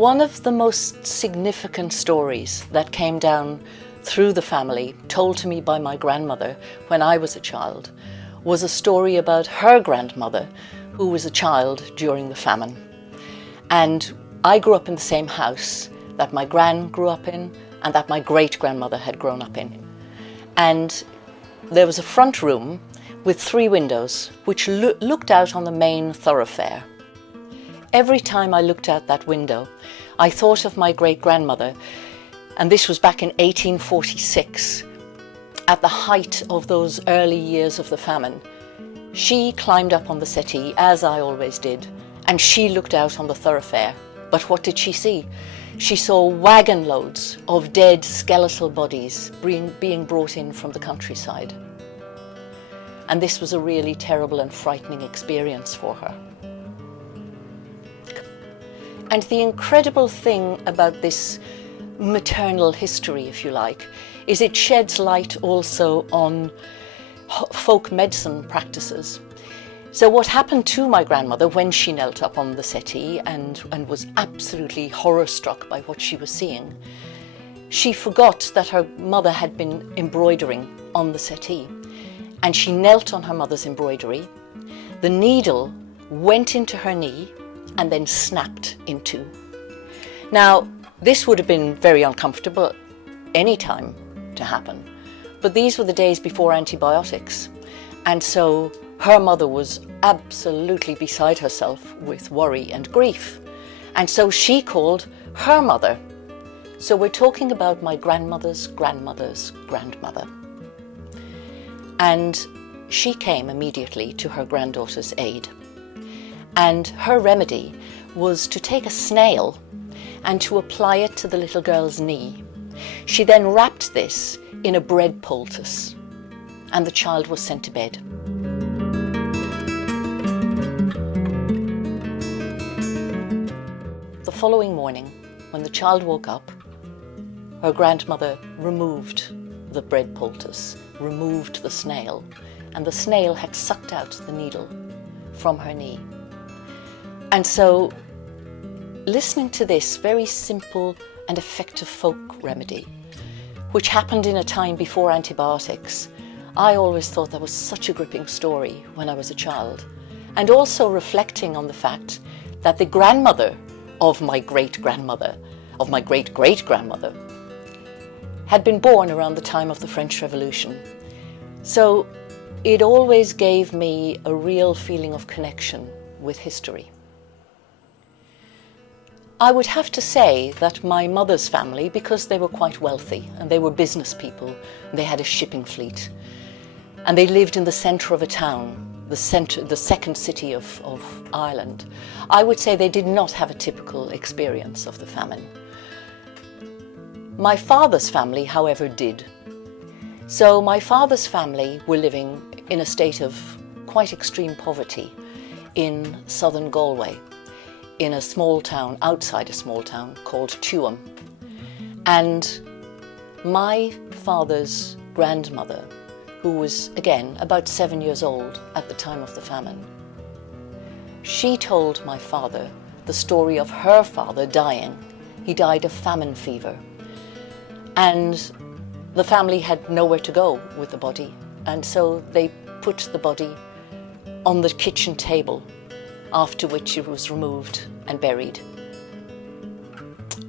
One of the most significant stories that came down through the family, told to me by my grandmother when I was a child, was a story about her grandmother who was a child during the famine. And I grew up in the same house that my gran grew up in and that my great-grandmother had grown up in. And there was a front room with 3 windows which looked out on the main thoroughfare. Every time I looked out that window, I thought of my great-grandmother, and this was back in 1846, at the height of those early years of the famine. She climbed up on the settee, as I always did, and she looked out on the thoroughfare. But what did she see? She saw wagon loads of dead skeletal bodies being brought in from the countryside. And this was a really terrible and frightening experience for her. And the incredible thing about this maternal history, if you like, is it sheds light also on folk medicine practices. So what happened to my grandmother when she knelt up on the settee and was absolutely horror-struck by what she was seeing, she forgot that her mother had been embroidering on the settee, and she knelt on her mother's embroidery. The needle went into her knee and then snapped in 2. Now, this would have been very uncomfortable any time to happen, but these were the days before antibiotics, and so her mother was absolutely beside herself with worry and grief, and so she called her mother. So we're talking about my grandmother's grandmother's grandmother. And she came immediately to her granddaughter's aid. And her remedy was to take a snail and to apply it to the little girl's knee. She then wrapped this in a bread poultice, and the child was sent to bed. The following morning, when the child woke up, her grandmother removed the bread poultice, removed the snail, and the snail had sucked out the needle from her knee. And so, listening to this very simple and effective folk remedy, which happened in a time before antibiotics, I always thought that was such a gripping story when I was a child. And also reflecting on the fact that the grandmother of my great-grandmother, of my great-great-grandmother, had been born around the time of the French Revolution. So it always gave me a real feeling of connection with history. I would have to say that my mother's family, because they were quite wealthy and they were business people, and they had a shipping fleet, and they lived in the centre of a town, the second city of Ireland, I would say they did not have a typical experience of the famine. My father's family, however, did. So my father's family were living in a state of quite extreme poverty in southern Galway, in a small town, outside a small town called Tuam. And my father's grandmother, who was, again, about 7 years old at the time of the famine, she told my father the story of her father dying. He died of famine fever. And the family had nowhere to go with the body, and so they put the body on the kitchen table, after which it was removed and buried.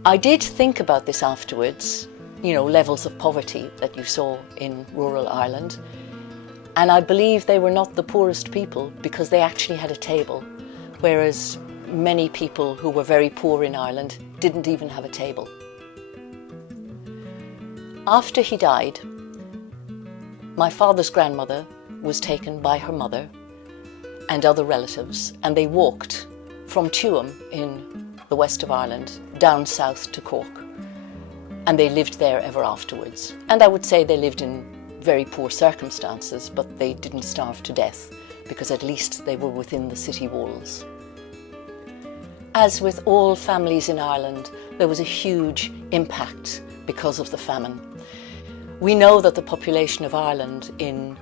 I did think about this afterwards, you know, levels of poverty that you saw in rural Ireland, and I believe they were not the poorest people because they actually had a table, whereas many people who were very poor in Ireland didn't even have a table. After he died, my father's grandmother was taken by her mother and other relatives, and they walked from Tuam in the west of Ireland down south to Cork, and they lived there ever afterwards. And I would say they lived in very poor circumstances, but they didn't starve to death because at least they were within the city walls. As with all families in Ireland, there was a huge impact because of the famine. We know that the population of Ireland in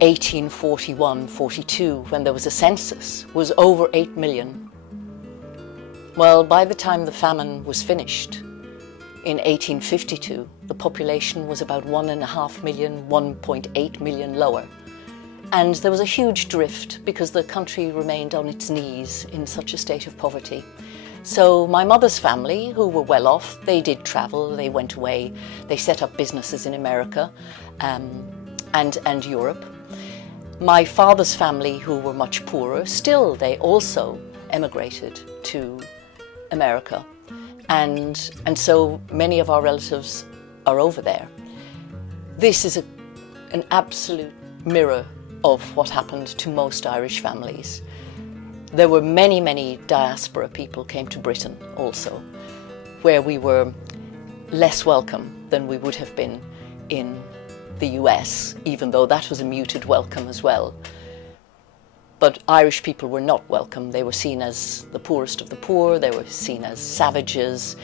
1841-42, when there was a census, was over 8 million. Well, by the time the famine was finished, in 1852, the population was about 1.5 million, 1.8 million lower. And there was a huge drift because the country remained on its knees in such a state of poverty. So my mother's family, who were well off, they did travel, they went away, they set up businesses in America and Europe. My father's family, who were much poorer, still they also emigrated to America. And so many of our relatives are over there. This is an absolute mirror of what happened to most Irish families. There were many, many diaspora people came to Britain also, where we were less welcome than we would have been in the US, even though that was a muted welcome as well. But Irish people were not welcome. They were seen as the poorest of the poor, they were seen as savages,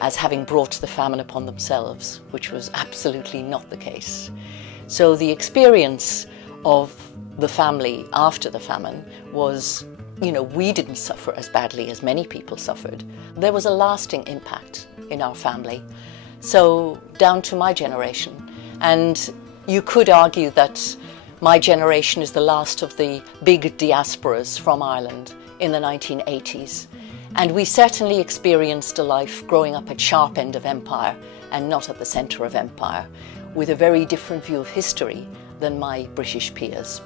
as having brought the famine upon themselves, which was absolutely not the case. So the experience of the family after the famine was, we didn't suffer as badly as many people suffered. There was a lasting impact in our family, so down to my generation. And you could argue that my generation is the last of the big diasporas from Ireland in the 1980s. And we certainly experienced a life growing up at sharp end of empire and not at the centre of empire, with a very different view of history than my British peers.